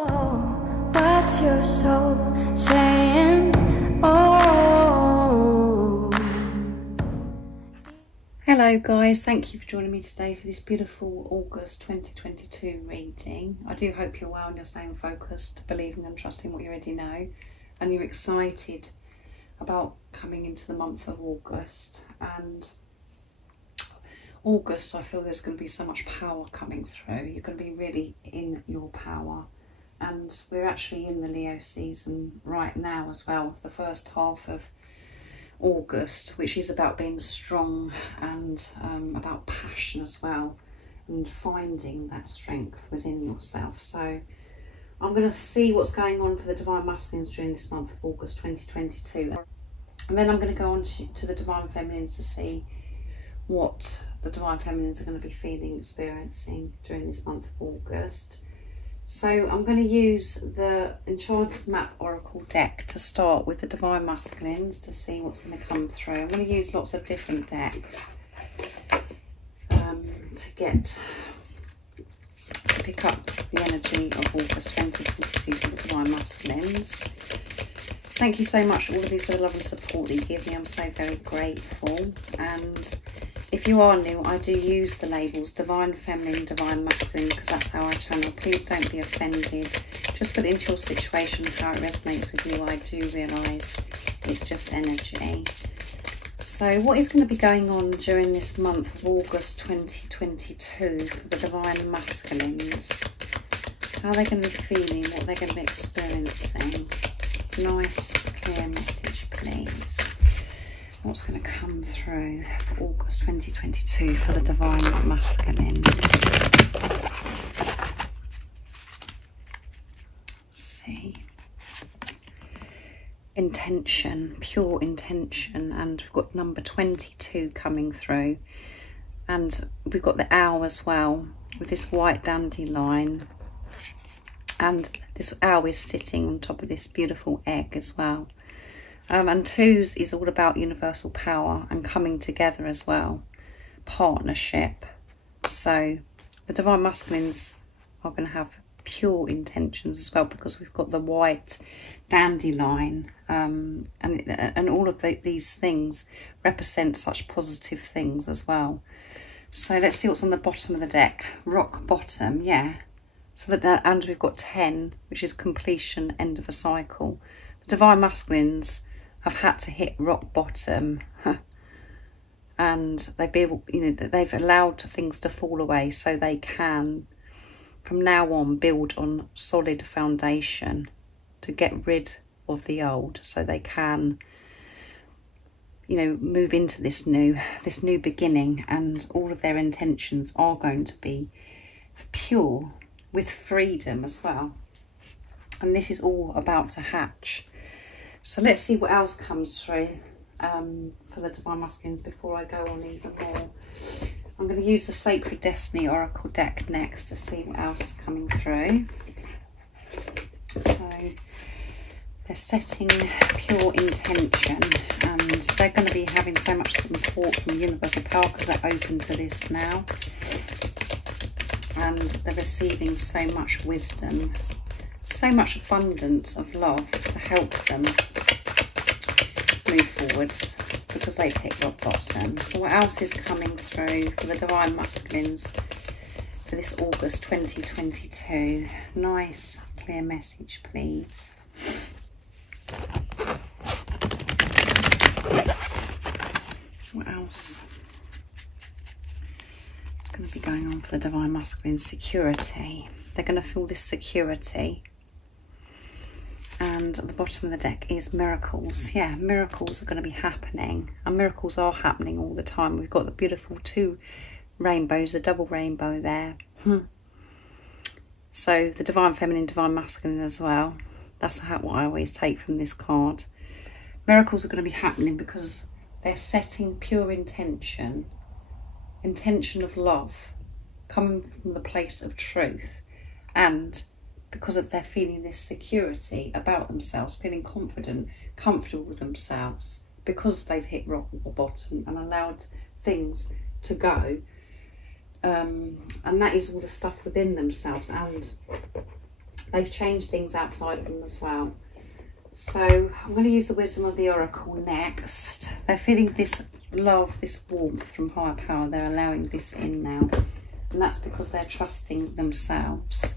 What's your soul saying? Oh. Hello guys, thank you for joining me today for this beautiful August 2022 reading. I do hope you're well and you're staying focused, believing and trusting what you already know, and you're excited about coming into the month of August. And August, I feel there's going to be so much power coming through. You're going to be really in your power. And we're actually in the Leo season right now as well, the first half of August, which is about being strong and about passion as well, and finding that strength within yourself. So I'm going to see what's going on for the Divine Masculines during this month of August 2022. And then I'm going to go on to the Divine Feminines to see what the Divine Feminines are going to be feeling, experiencing during this month of August. So I'm going to use the Enchanted Map Oracle deck to start with the Divine Masculines to see what's going to come through. I'm going to use lots of different decks to pick up the energy of August 2022 for the Divine Masculines. Thank you so much, all of you, for the love and support that you give me. I'm so very grateful. And if you are new, I do use the labels Divine Feminine, Divine Masculine, because that's how I channel. Please don't be offended. Just put it into your situation, how it resonates with you. I do realise it's just energy. So what is going to be going on during this month of August 2022 for the Divine Masculines? How are they going to be feeling? What they're going to be experiencing? Nice, clear message, please. What's going to come through for August 2022 for the Divine Masculines? Let's see. Intention, pure intention, and we've got number 22 coming through, and we've got the owl as well with this white dandelion, and this owl is sitting on top of this beautiful egg as well. And twos is all about universal power and coming together as well, partnership. So the Divine Masculines are going to have pure intentions as well, because we've got the white dandelion, and all of these things represent such positive things as well. So let's see what's on the bottom of the deck. Rock bottom, yeah. So that, and we've got 10, which is completion, end of a cycle. The Divine Masculines have had to hit rock bottom, and they've allowed things to fall away so they can from now on build on solid foundation to get rid of the old, so they can move into this new beginning, and all of their intentions are going to be pure, with freedom as well. And this is all about to hatch. So let's see what else comes through for the Divine Masculines before I go on even more. I'm going to use the Sacred Destiny Oracle deck next to see what else is coming through. So they're setting pure intention, and they're going to be having so much support from universal power because they're open to this now. And they're receiving so much wisdom, so much abundance of love to help them move forwards, because they've hit rock bottom. So what else is coming through for the Divine Masculines for this August 2022? Nice, clear message, please. What else is going to be going on for the Divine Masculine? Security. They're going to feel this security. And at the bottom of the deck is miracles. Yeah, miracles are going to be happening. And miracles are happening all the time. We've got the beautiful 2 rainbows, the double rainbow there. So the Divine Feminine, Divine Masculine as well. That's what I always take from this card. Miracles are going to be happening because they're setting pure intention. Intention of love. Coming from the place of truth. And because of their feeling this security about themselves, feeling confident, comfortable with themselves, because they've hit rock bottom and allowed things to go. And that is all the stuff within themselves, and they've changed things outside of them as well. So I'm going to use the wisdom of the oracle next. They're feeling this love, this warmth from higher power. They're allowing this in now, and that's because they're trusting themselves.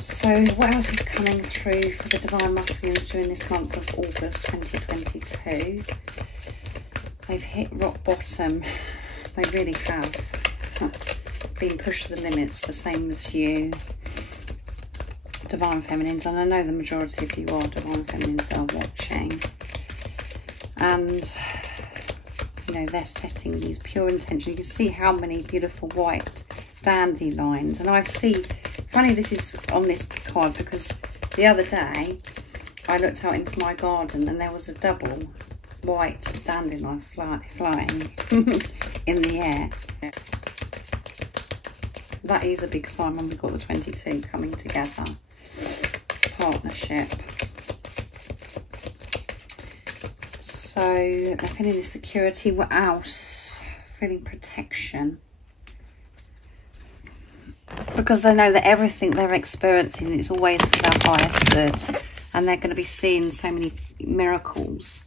So what else is coming through for the Divine Masculines during this month of August 2022? They've hit rock bottom. They really have been pushed to the limits, the same as you, Divine Feminines. And I know the majority of you are Divine Feminines that are watching. And, you know, they're setting these pure intentions. You can see how many beautiful white dandelions. And I see, funny this is on this card, because the other day I looked out into my garden and there was a double white dandelion flying in the air. That is a big sign when we've got the 22 coming together. Partnership. So they're feeling the security. What else? Feeling protection. Because they know that everything they're experiencing is always for their highest good. And they're going to be seeing so many miracles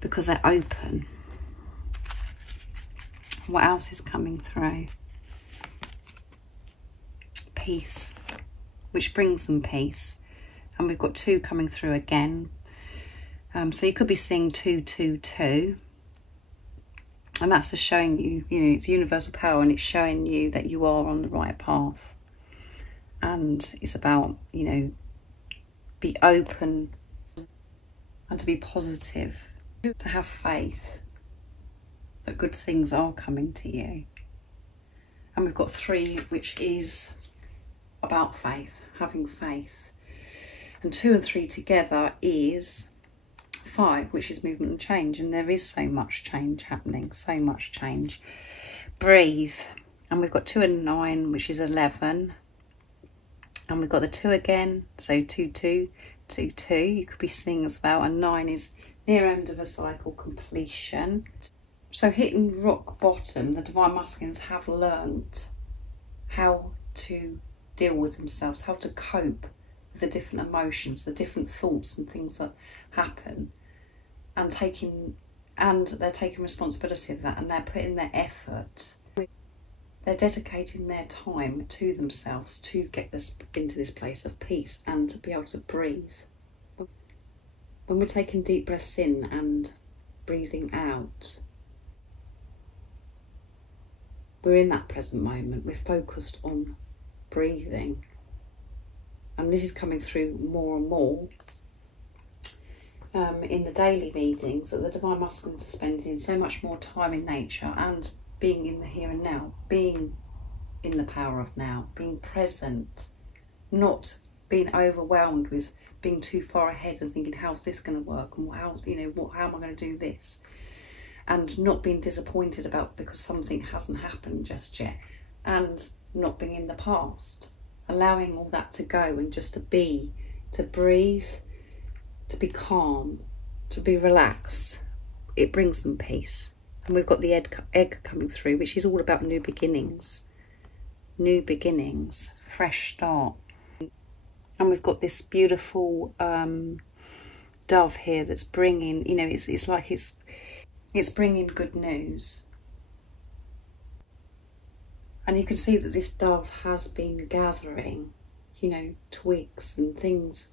because they're open. What else is coming through? Peace, which brings them peace. And we've got 2 coming through again. So you could be seeing 222. And that's just showing you, you know, it's universal power, and it's showing you that you are on the right path. And it's about, you know, be open and to be positive, to have faith that good things are coming to you. And we've got 3, which is about faith, having faith. And 2 and 3 together is 5, which is movement and change. And there is so much change happening, so much change. Breathe. And we've got 2 and 9, which is 11. And we've got the 2 again, so 2, 2, 2, 2. You could be seeing as well. And 9 is near end of a cycle, completion. So hitting rock bottom, the Divine Masculines have learnt how to deal with themselves, how to cope with the different emotions, the different thoughts and things that happen, and they're taking responsibility of that, and they're putting their effort, they're dedicating their time to themselves to get this into this place of peace and to be able to breathe. When we're taking deep breaths in and breathing out, we're in that present moment, we're focused on breathing. And this is coming through more and more in the daily readings, that the Divine Masculines are spending so much more time in nature and being in the here and now, being in the power of now, being present, not being overwhelmed with being too far ahead and thinking, how's this going to work, and how am I going to do this, and not being disappointed about because something hasn't happened just yet, and not being in the past, allowing all that to go and just to be, to breathe, to be calm, to be relaxed. It brings them peace. And we've got the egg coming through, which is all about new beginnings, fresh start. And we've got this beautiful dove here that's bringing, you know, it's like it's bringing good news. And you can see that this dove has been gathering, you know, twigs and things,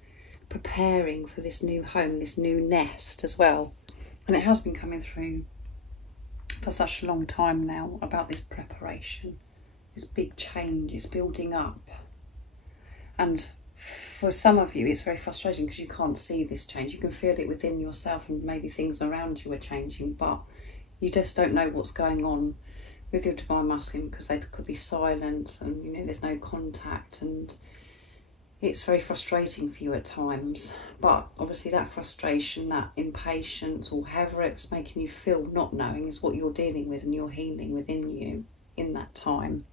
preparing for this new home, this new nest as well. And it has been coming through for such a long time now about this preparation, this big change is building up. And for some of you, it's very frustrating because you can't see this change. You can feel it within yourself, and maybe things around you are changing, but you just don't know what's going on with your Divine Masculine because they could be silent, and you know, there's no contact, and it's very frustrating for you at times. But obviously that frustration, that impatience, or however it's making you feel not knowing, is what you're dealing with and you're healing within you in that time.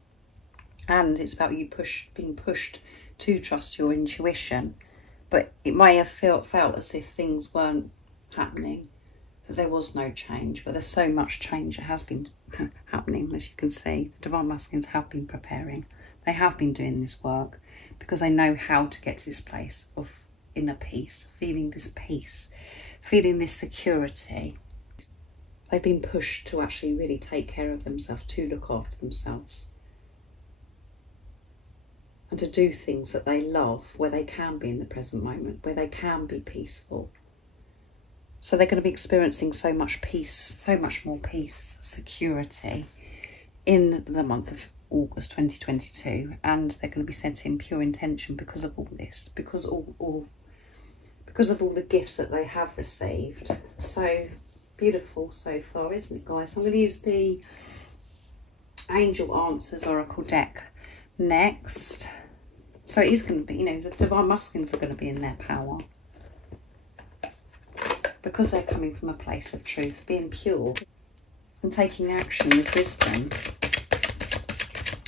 And it's about you being pushed to trust your intuition. But it may have felt as if things weren't happening, that there was no change, but there's so much change that has been happening. As you can see, the Divine Masculines have been preparing. They have been doing this work because they know how to get to this place of inner peace, feeling this peace, feeling this security. They've been pushed to actually really take care of themselves, to look after themselves, and to do things that they love, where they can be in the present moment, where they can be peaceful. So they're going to be experiencing so much peace, so much more peace, security in the month of August 2022, and they're going to be setting pure intention because of all this, because of all the gifts that they have received. So beautiful so far, isn't it, guys? I'm going to use the Angel Answers Oracle deck next. So it is going to be, you know, the Divine Masculines are going to be in their power because they're coming from a place of truth, being pure and taking action with wisdom.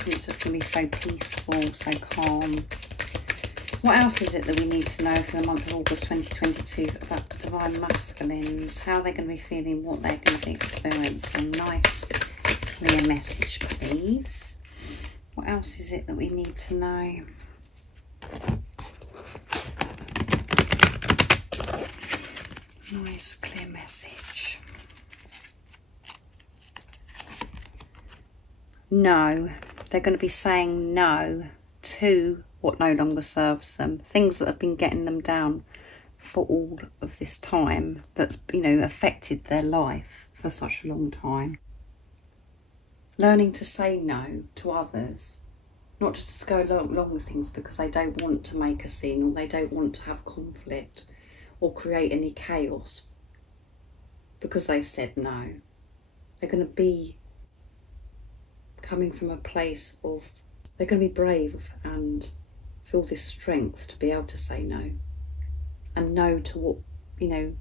And it's just going to be so peaceful, so calm. What else is it that we need to know for the month of August 2022 about the Divine Masculines? How they're going to be feeling, what they're going to be experiencing. Nice, clear message, please. What else is it that we need to know? Nice, clear message. No. They're going to be saying no to what no longer serves them. Things that have been getting them down for all of this time, that's, you know, affected their life for such a long time. Learning to say no to others, not to just go along with things because they don't want to make a scene or they don't want to have conflict or create any chaos because they've said no. They're going to be coming from a place of, they're going to be brave and feel this strength to be able to say no, and no to what, you know,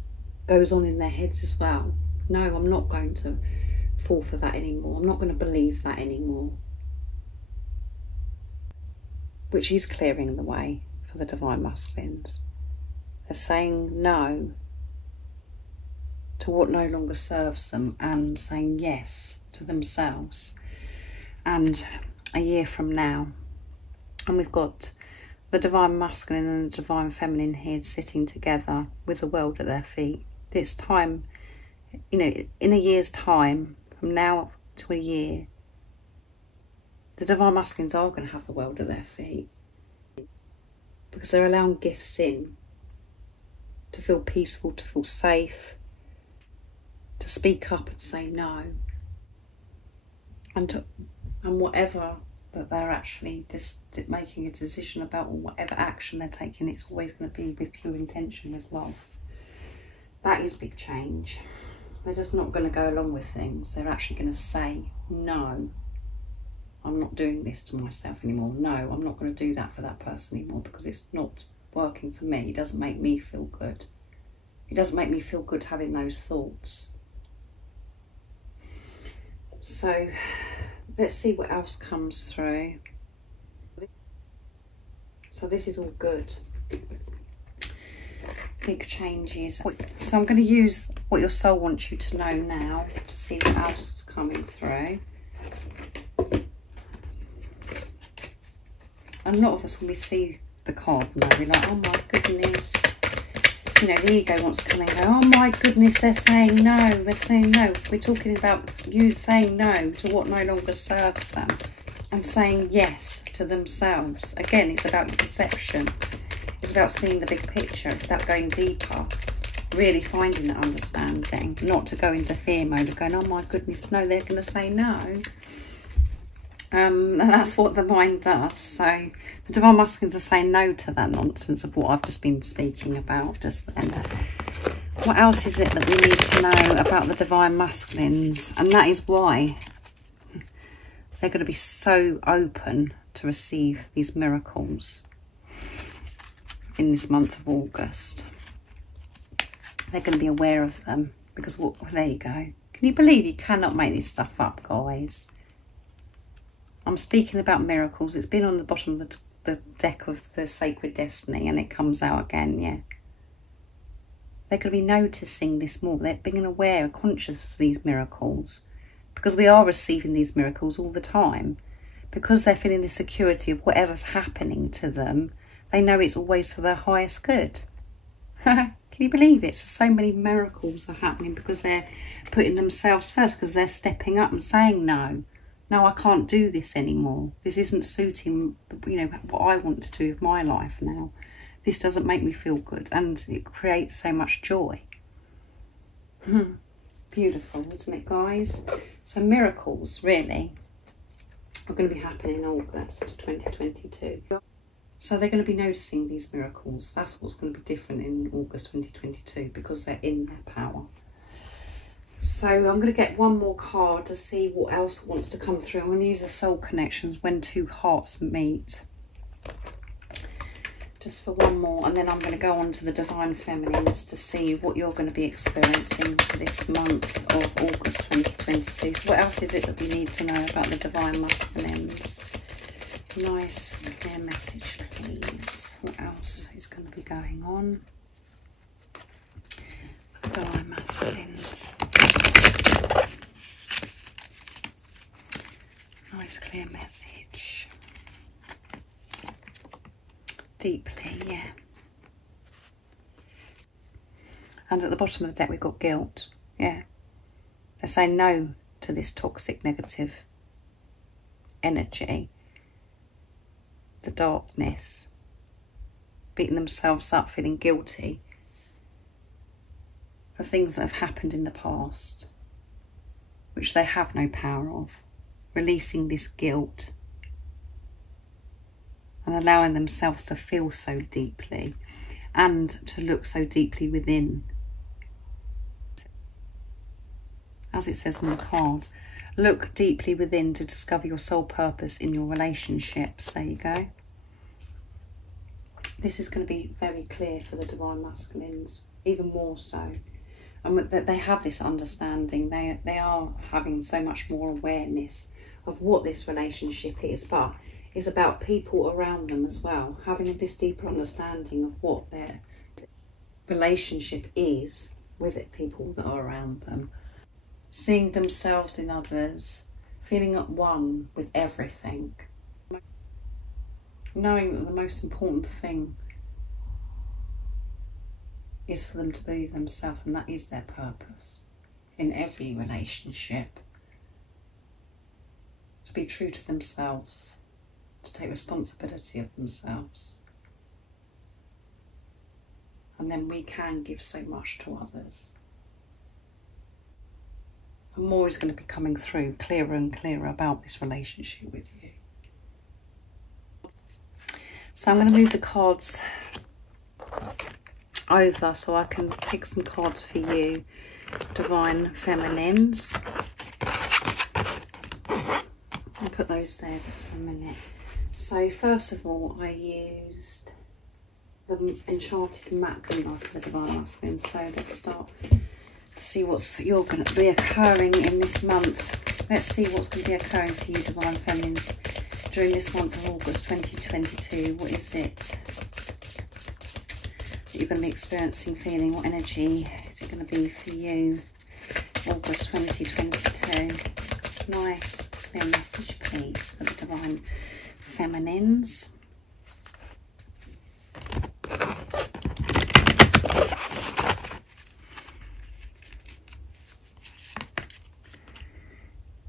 goes on in their heads as well. No, I'm not going to fall for that anymore. I'm not going to believe that anymore. Which is clearing the way for the Divine Masculines. They're saying no to what no longer serves them and saying yes to themselves. And a year from now, and we've got the Divine Masculine and the Divine Feminine here sitting together with the world at their feet. This time, you know, in a year's time, from now to a year, the Divine Masculines are going to have the world at their feet because they're allowing gifts in to feel peaceful, to feel safe, to speak up and say no, and whatever that they're actually just making a decision about, or whatever action they're taking, it's always going to be with pure intention, with love. That is big change. They're just not going to go along with things. They're actually going to say, no, I'm not doing this to myself anymore. No, I'm not going to do that for that person anymore because it's not working for me. It doesn't make me feel good. It doesn't make me feel good having those thoughts. So let's see what else comes through. So this is all good. Big changes. So I'm going to use what your soul wants you to know now to see what else is coming through. And a lot of us, when we see the card now, we're like, oh my goodness. You know, the ego wants to come and go, oh my goodness, they're saying no. They're saying no. We're talking about you saying no to what no longer serves them and saying yes to themselves. Again, it's about your perception. It's about seeing the big picture. It's about going deeper, really finding that understanding, not to go into fear mode of going, oh my goodness, no, they're going to say no. And that's what the mind does. So the Divine Masculines are saying no to that nonsense of what I've just been speaking about just then. What else is it that we need to know about the Divine Masculines? And that is why they're going to be so open to receive these miracles in this month of August. They're going to be aware of them because, well, there you go. Can you believe you cannot make this stuff up, guys? I'm speaking about miracles. It's been on the bottom of the deck of the Sacred Destiny and it comes out again, yeah. They're going to be noticing this more. They're being aware, conscious of these miracles because we are receiving these miracles all the time. because they're feeling the security of whatever's happening to them, they know it's always for their highest good. Can you believe it? So many miracles are happening because they're putting themselves first, because they're stepping up and saying, no, I can't do this anymore. This isn't suiting, you know, what I want to do with my life now. This doesn't make me feel good, and it creates so much joy. Beautiful, isn't it, guys? So miracles, really, are going to be happening in August 2022. So they're going to be noticing these miracles. That's what's going to be different in August 2022, because they're in their power. So I'm going to get one more card to see what else wants to come through. I'm going to use the soul connections, when two hearts meet. Just for one more, and then I'm going to go on to the divine feminines to see what you're going to be experiencing for this month of August 2022. So what else is it that we need to know about the divine masculines? Nice clear message, please. What else is going to be going on? The divine masculines. Nice clear message. Deeply, yeah. And at the bottom of the deck we've got guilt. Yeah. They're saying no to this toxic, negative energy. The darkness. Beating themselves up, feeling guilty for things that have happened in the past, which they have no power of. Releasing this guilt and allowing themselves to feel so deeply and to look so deeply within. As it says on the card, look deeply within to discover your soul purpose in your relationships. There you go. This is going to be very clear for the divine masculines, even more so. And that they have this understanding. They are having so much more awareness of what this relationship is, but it's about people around them as well, having this deeper understanding of what their relationship is with the people that are around them, seeing themselves in others, feeling at one with everything, knowing that the most important thing is for them to be themselves, and that is their purpose in every relationship. To be true to themselves, to take responsibility of themselves. And then we can give so much to others. And more is going to be coming through, clearer and clearer about this relationship with you. So I'm going to move the cards over so I can pick some cards for you, divine feminines. I'll put those there just for a minute. So first of all, I used the enchanted map for the divine masculine. So let's start to see what's going to be occurring in this month. Let's see what's going to be occurring for you, divine feminines, during this month of August 2022. What is it that you're going to be experiencing, feeling? What energy is it going to be for you, August 2022? Nice clear message, please, for the divine feminines.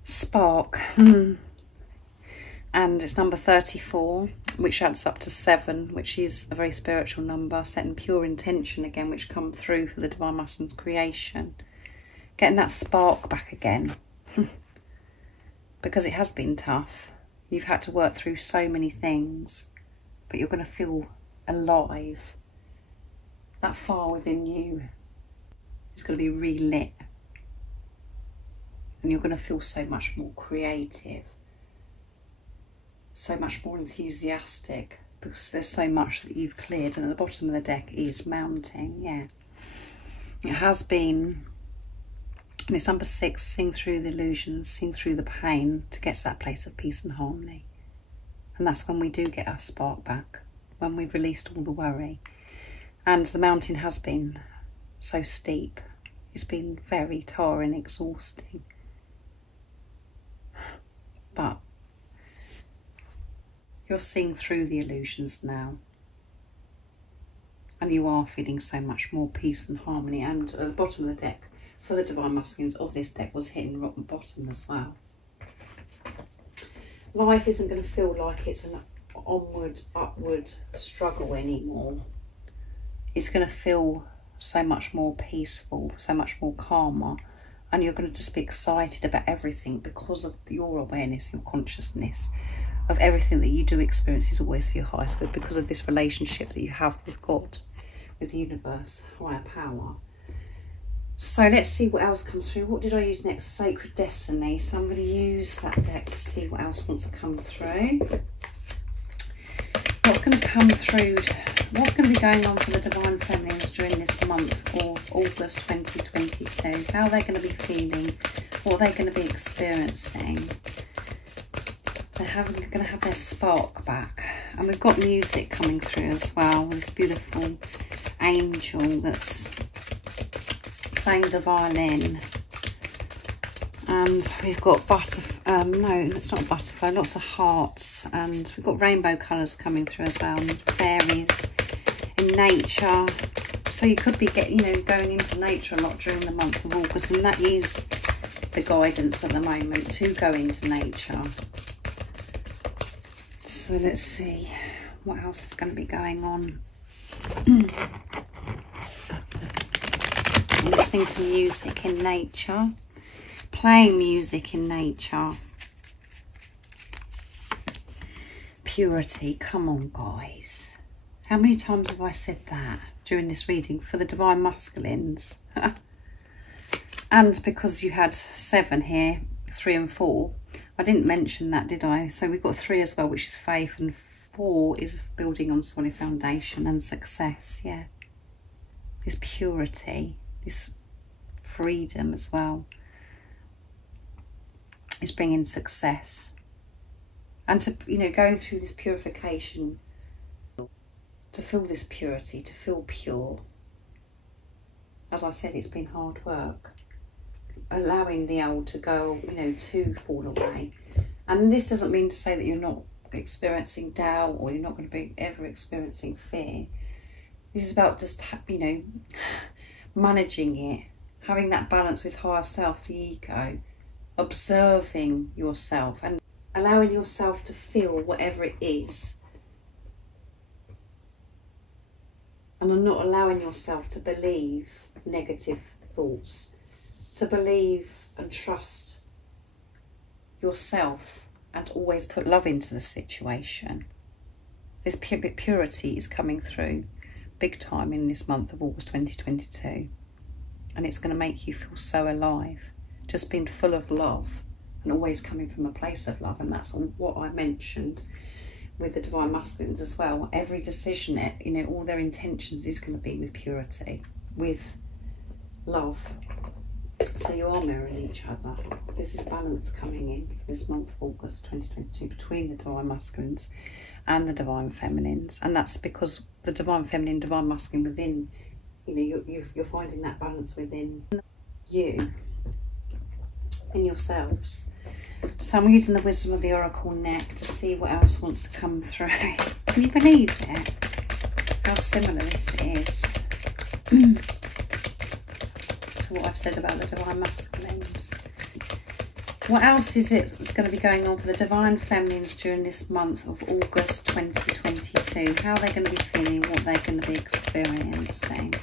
Spark. And it's number 34, which adds up to 7, which is a very spiritual number, setting pure intention again, which come through for the divine masculine's creation. Getting that spark back again. Because it has been tough. You've had to work through so many things, but you're going to feel alive. That fire within you is going to be relit. And you're going to feel so much more creative, so much more enthusiastic, because there's so much that you've cleared. And at the bottom of the deck is mounting, yeah. It has been, and it's number 6, sing through the illusions, sing through the pain to get to that place of peace and harmony. And that's when we do get our spark back, when we've released all the worry. And the mountain has been so steep. It's been very tiring, exhausting. But You're seeing through the illusions now. And you are feeling so much more peace and harmony. And at the bottom of the deck, for the Divine Masculines of this deck, was hitting rock bottom as well. Life isn't going to feel like it's an onward, upward struggle anymore. It's going to feel so much more peaceful, so much more calmer. And you're going to just be excited about everything because of your awareness, your consciousness of everything that you do experience is always for your highest good, because of this relationship that you have with God, with the universe, higher power. So let's see what else comes through. What did I use next? Sacred Destiny. So I'm going to use that deck to see what else wants to come through. What's going to come through? What's going to be going on for the Divine Feminines during this month of August 2022? How are they going to be feeling? What are they going to be experiencing? They're going to have their spark back. And we've got music coming through as well. This beautiful angel that's playing the violin. And we've got no, it's not butterfly, lots of hearts. And we've got rainbow colours coming through as well. And fairies in nature. So you could be going into nature a lot during the month of August. And that is the guidance at the moment, to go into nature. So let's see what else is going to be going on. Listening to music in nature, playing music in nature. Purity, come on guys. How many times have I said that during this reading for the Divine Masculines? And because you had 7 here, 3 and 4, I didn't mention that, did I? So we've got 3 as well, which is faith, and 4 is building on solid foundation and success. Yeah, this purity, this freedom as well, is bringing success. And to, going through this purification, to feel this purity, to feel pure. As I said, it's been hard work. Allowing the old to go, to fall away. And this doesn't mean to say that you're not experiencing doubt, or you're not going to be ever experiencing fear. This is about just, managing it, having that balance with higher self, the ego, observing yourself and allowing yourself to feel whatever it is. And not allowing yourself to believe negative thoughts, to believe and trust yourself, and always put love into the situation. This purity is coming through big time in this month of August 2022. And it's going to make you feel so alive. Just being full of love and always coming from a place of love. And that's what I mentioned with the Divine Masculines as well. Every decision, all their intentions is going to be with purity, with love. So you are mirroring each other. There's this balance coming in for this month of August 2022 between the Divine Masculines and the Divine Feminines. And that's because the Divine Feminine, Divine Masculine within, you're finding that balance within you, in yourselves. So I'm using the Wisdom of the Oracle neck to see what else wants to come through. Can you believe it? How similar this is to what I've said about the Divine Masculines. What else is it that's going to be going on for the Divine Feminines during this month of August 2022? How are they going to be feeling? What they're going to be experiencing?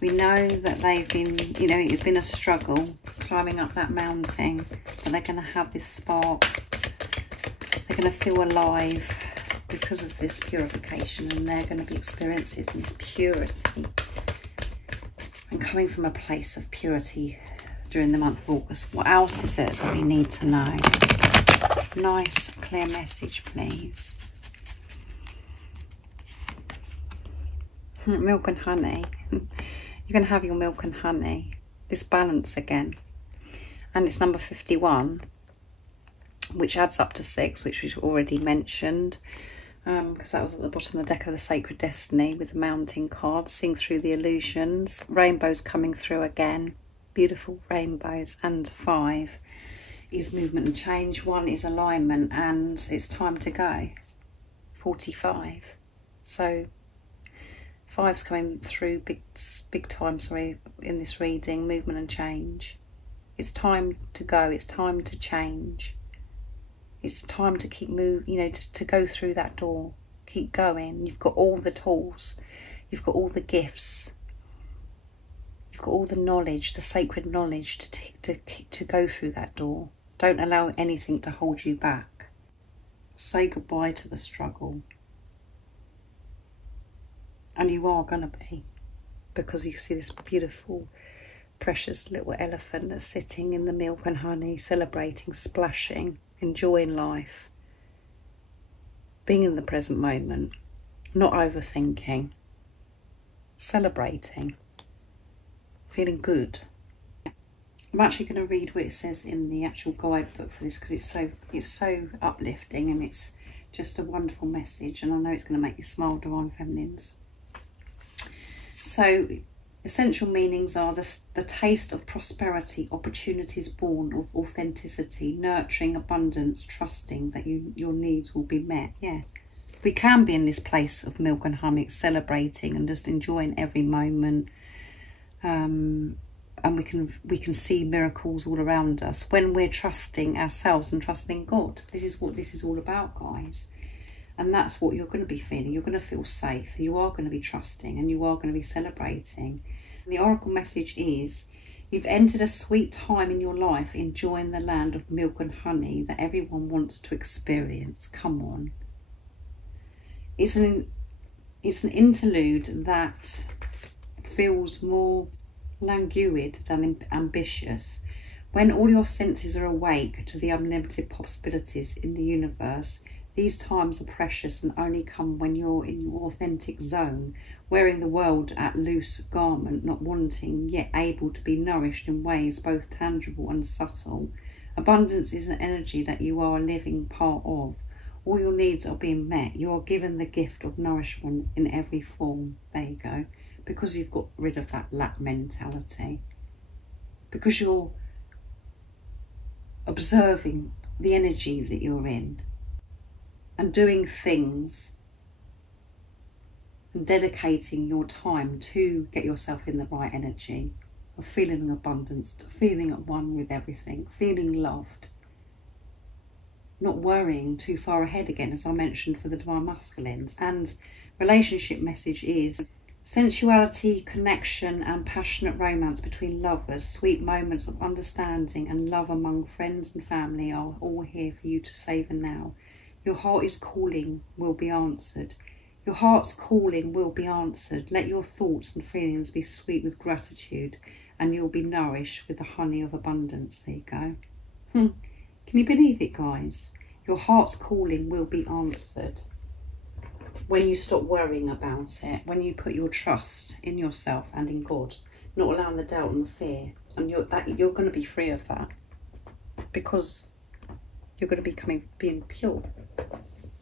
We know that they've been, it's been a struggle climbing up that mountain, but they're going to have this spark. They're going to feel alive because of this purification, and they're going to be experiencing this purity and coming from a place of purity during the month of August. What else is it that we need to know? Nice, clear message, please. Milk and honey. You're going to have your milk and honey. This balance again. And it's number 51, which adds up to 6, which we've already mentioned. Because that was at the bottom of the deck of the Sacred Destiny with the mounting card. Seeing through the illusions. Rainbows coming through again. Beautiful rainbows. And 5 is movement and change. 1 is alignment, and it's time to go. 45. So 5's coming through big time, sorry, in this reading, movement and change. It's time to go, it's time to change. It's time to keep moving, you know, to go through that door. Keep going. You've got all the tools. You've got all the gifts. You've got all the knowledge, the sacred knowledge to go through that door. Don't allow anything to hold you back. Say goodbye to the struggle. And you are going to be. Because you see this beautiful, precious little elephant that's sitting in the milk and honey, celebrating, splashing, enjoying life. Being in the present moment. Not overthinking. Celebrating. Feeling good. I'm actually going to read what it says in the actual guidebook for this, because it's so uplifting and it's just a wonderful message, and I know it's going to make you smile, Divine Feminines. So essential meanings are the taste of prosperity, opportunities born of authenticity, nurturing abundance, trusting that your needs will be met. Yeah, we can be in this place of milk and honey, celebrating and just enjoying every moment. And we can see miracles all around us when we're trusting ourselves and trusting God. This is what this is all about, guys. And that's what you're going to be feeling. You're going to feel safe. You are going to be trusting and you are going to be celebrating. And the oracle message is, you've entered a sweet time in your life, enjoying the land of milk and honey that everyone wants to experience. Come on. It's an interlude that feels more languid than ambitious. When all your senses are awake to the unlimited possibilities in the universe, these times are precious and only come when you're in your authentic zone, wearing the world at loose garment, not wanting, yet able to be nourished in ways both tangible and subtle. Abundance is an energy that you are a living part of. All your needs are being met. You are given the gift of nourishment in every form. There you go. Because you've got rid of that lack mentality. Because you're observing the energy that you're in. And doing things. And dedicating your time to get yourself in the right energy. Of feeling abundance. Feeling at one with everything. Feeling loved. Not worrying too far ahead again, as I mentioned for the Divine Masculines. And relationship message is sensuality, connection and passionate romance between lovers, sweet moments of understanding and love among friends and family are all here for you to savor now. Your heart is calling, will be answered. Your heart's calling will be answered. Let your thoughts and feelings be sweet with gratitude and you'll be nourished with the honey of abundance. There you go. Can you believe it, guys? Your heart's calling will be answered. When you stop worrying about it, when you put your trust in yourself and in God, not allowing the doubt and the fear, and you're going to be free of that, because you're going to be being pure,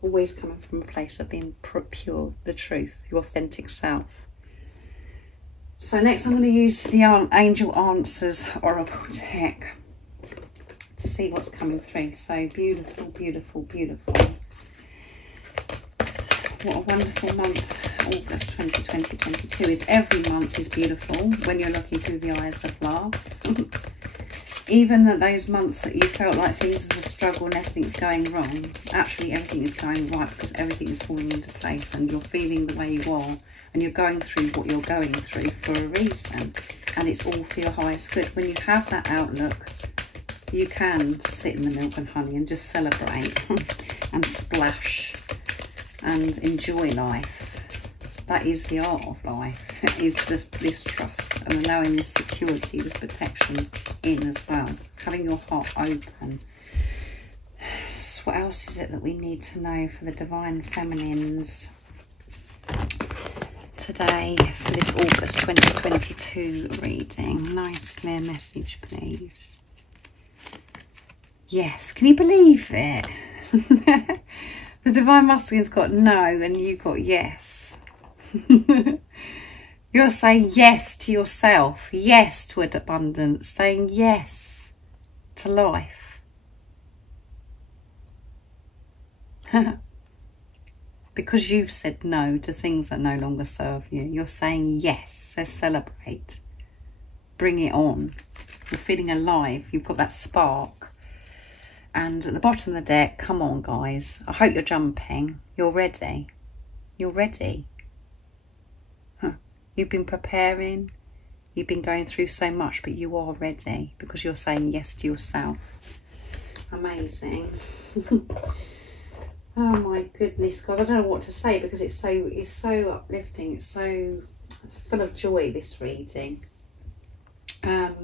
always coming from a place of being pure, the truth, your authentic self. So next, I'm going to use the Angel Answers Oracle deck to see what's coming through. So beautiful, beautiful, beautiful. What a wonderful month August 2022 is. Every month is beautiful when you're looking through the eyes of love. Even those months that you felt like things is a struggle and everything's going wrong, actually everything is going right, because everything is falling into place and you're feeling the way you are and you're going through what you're going through for a reason, and it's all for your highest good. When you have that outlook, you can sit in the milk and honey and just celebrate and splash and enjoy life. That is the art of life, is this trust and allowing this security, this protection in as well. Having your heart open. So what else is it that we need to know for the Divine Feminines today for this August 2022 reading? Nice clear message, please. Yes, can you believe it? The Divine Masculine's got no and you got yes. You're saying yes to yourself, yes to abundance, saying yes to life. because you've said no to things that no longer serve you. You're saying yes. So celebrate. Bring it on. You're feeling alive. You've got that spark. And at the bottom of the deck, come on, guys. I hope you're jumping. You're ready. You're ready. You've been preparing. You've been going through so much, but you are ready because you're saying yes to yourself. Amazing. Oh my goodness, guys, I don't know what to say because it's so uplifting. It's so full of joy, this reading.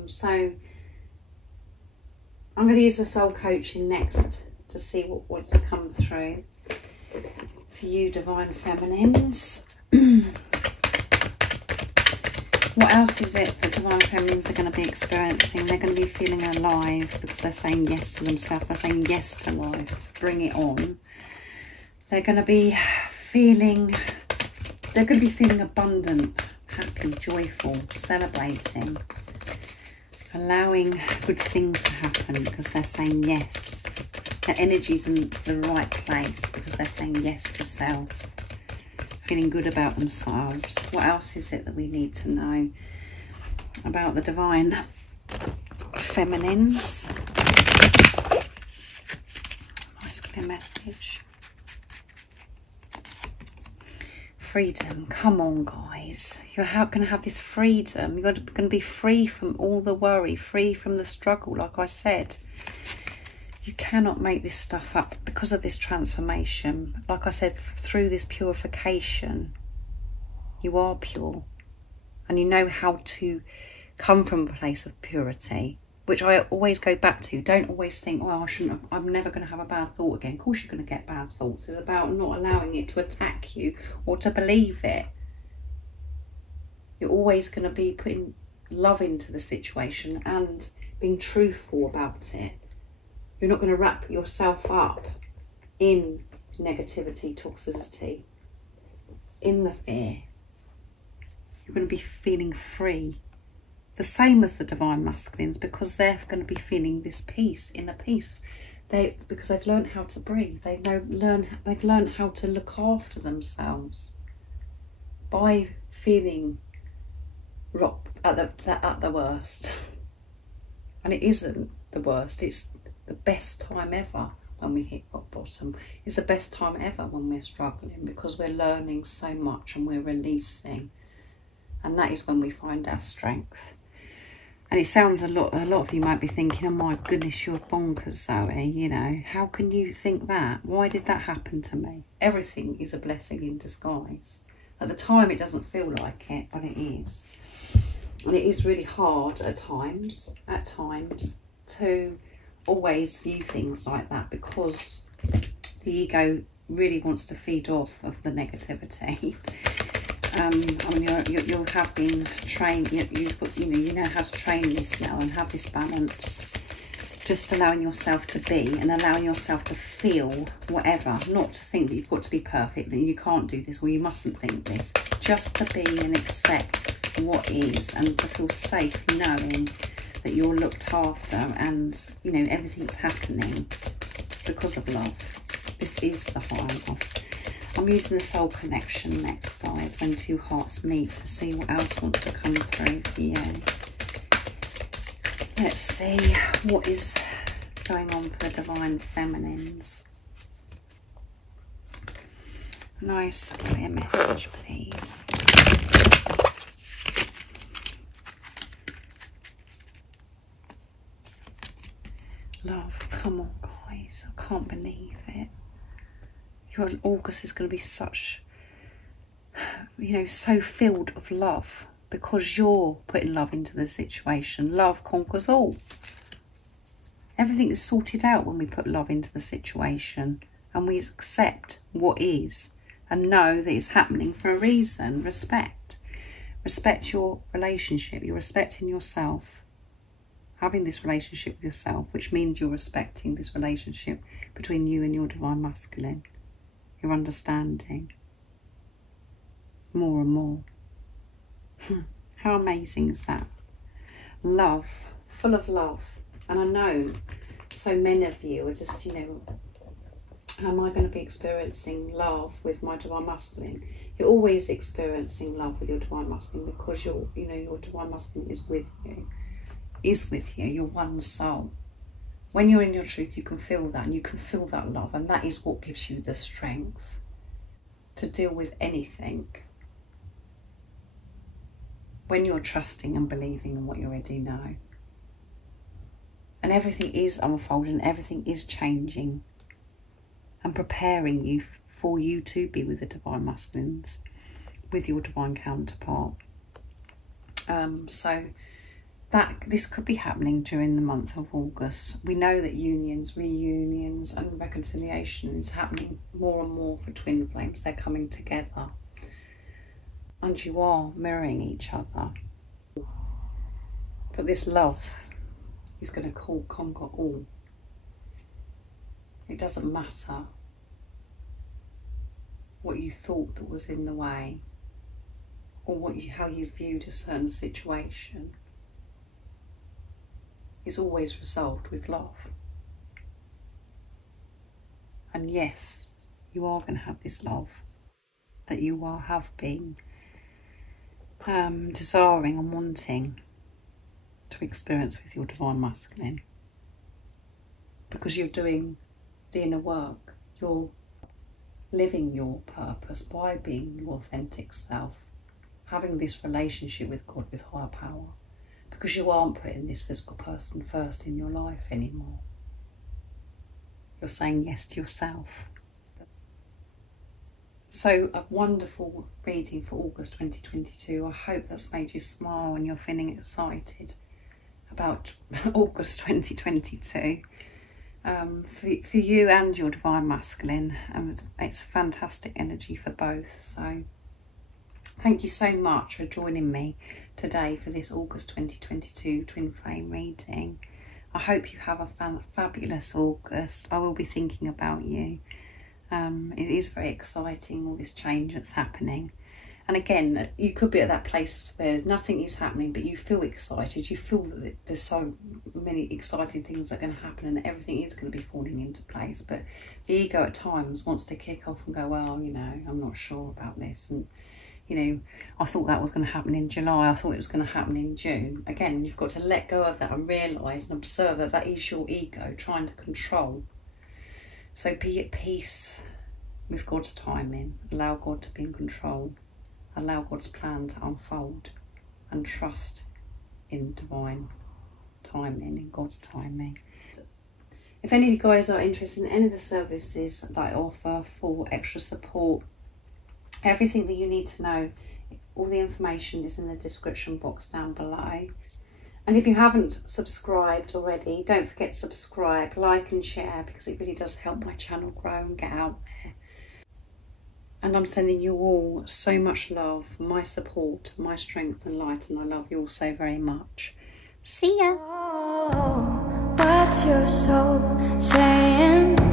So I'm going to use the soul coaching next to see what's come through for you, divine feminines. What else is it that divine feminines are going to be experiencing? They're going to be feeling alive because they're saying yes to themselves. They're saying yes to life. Bring it on. They're going to be feeling abundant, happy, joyful, celebrating, allowing good things to happen because they're saying yes. Their energy's in the right place because they're saying yes to self. Feeling good about themselves. What else is it that we need to know about the divine feminines? Nice clear message. Freedom. Come on, guys. You're going to have this freedom. You're going to be free from all the worry, free from the struggle, like I said. You cannot make this stuff up because of this transformation. Like I said, through this purification, you are pure. And you know how to come from a place of purity, which I always go back to. Don't always think, oh, I'm never going to have a bad thought again. Of course you're going to get bad thoughts. It's about not allowing it to attack you or to believe it. You're always going to be putting love into the situation and being truthful about it. You're not going to wrap yourself up in negativity, toxicity, in the fear. You're going to be feeling free. The same as the divine masculines, because they're going to be feeling this peace, inner peace. Because they've learned how to breathe. They've learned how to look after themselves by feeling at the worst. And it isn't the worst. It's the best time ever when we hit rock bottom. It's the best time ever when we're struggling because we're learning so much and we're releasing. And that is when we find our strength. And it sounds a lot of you might be thinking, oh my goodness, you're bonkers, Zoe. You know, how can you think that? Why did that happen to me? Everything is a blessing in disguise. At the time, it doesn't feel like it, but it is. And it is really hard at times, to always view things like that because the ego really wants to feed off of the negativity. I mean, you have been trained. You know how to train this now and have this balance. Just allowing yourself to be and allowing yourself to feel whatever. Not to think that you've got to be perfect, that you can't do this or you mustn't think this. Just to be and accept what is and to feel safe knowing that you're looked after and, you know, everything's happening because of love. This is the higher love. I'm using the soul connection next, guys, when two hearts meet, to see what else wants to come through for you. Let's see what is going on for the divine feminines. Nice clear message, please. Love, come on, guys. I can't believe it. Your August is going to be such, you know, so filled of love because you're putting love into the situation. Love conquers all. Everything is sorted out when we put love into the situation and we accept what is and know that it's happening for a reason. Respect. Respect your relationship. You're respecting yourself. Having this relationship with yourself, which means you're respecting this relationship between you and your divine masculine. You're understanding more and more. How amazing is that? Love, full of love. And I know so many of you are just, you know, Am I going to be experiencing love with my divine masculine? You're always experiencing love with your divine masculine, because your divine masculine is with you. You're one soul. When you're in your truth, you can feel that, and you can feel that love, and that is what gives you the strength to deal with anything. When you're trusting and believing in what you already know. And everything is unfolding, everything is changing and preparing you for you to be with the divine masculines, with your divine counterpart. So that this could be happening during the month of August. We know that unions, reunions and reconciliation is happening more and more for twin flames. They're coming together. And you are mirroring each other. But this love is going to conquer all. It doesn't matter what you thought that was in the way, or how you viewed a certain situation. It's always resolved with love. And yes, you are going to have this love that you have been desiring and wanting to experience with your divine masculine, because you're doing the inner work. You're living your purpose by being your authentic self, having this relationship with God, with higher power, because you aren't putting this physical person first in your life anymore. You're saying yes to yourself. So a wonderful reading for August 2022. I hope that's made you smile and you're feeling excited about August 2022. For you and your divine masculine. It's fantastic energy for both. So thank you so much for joining me today for this August 2022 twin flame reading. I hope you have a fabulous August. I will be thinking about you. It is very exciting, all this change that's happening. And again, you could be at that place where nothing is happening, but you feel excited. You feel that there's so many exciting things that are going to happen and everything is going to be falling into place. But the ego at times wants to kick off and go, well, I'm not sure about this. And, I thought that was going to happen in July. I thought it was going to happen in June. Again, you've got to let go of that and realise and observe that that is your ego trying to control. So be at peace with God's timing. Allow God to be in control. Allow God's plan to unfold, and trust in divine timing, in God's timing. If any of you guys are interested in any of the services that I offer for extra support, everything that you need to know, all the information is in the description box down below. And if you haven't subscribed already, don't forget to subscribe, like and share, because it really does help my channel grow and get out there. And I'm sending you all so much love, my support, my strength and light, and I love you all so very much. See ya! Oh, what's your soul saying?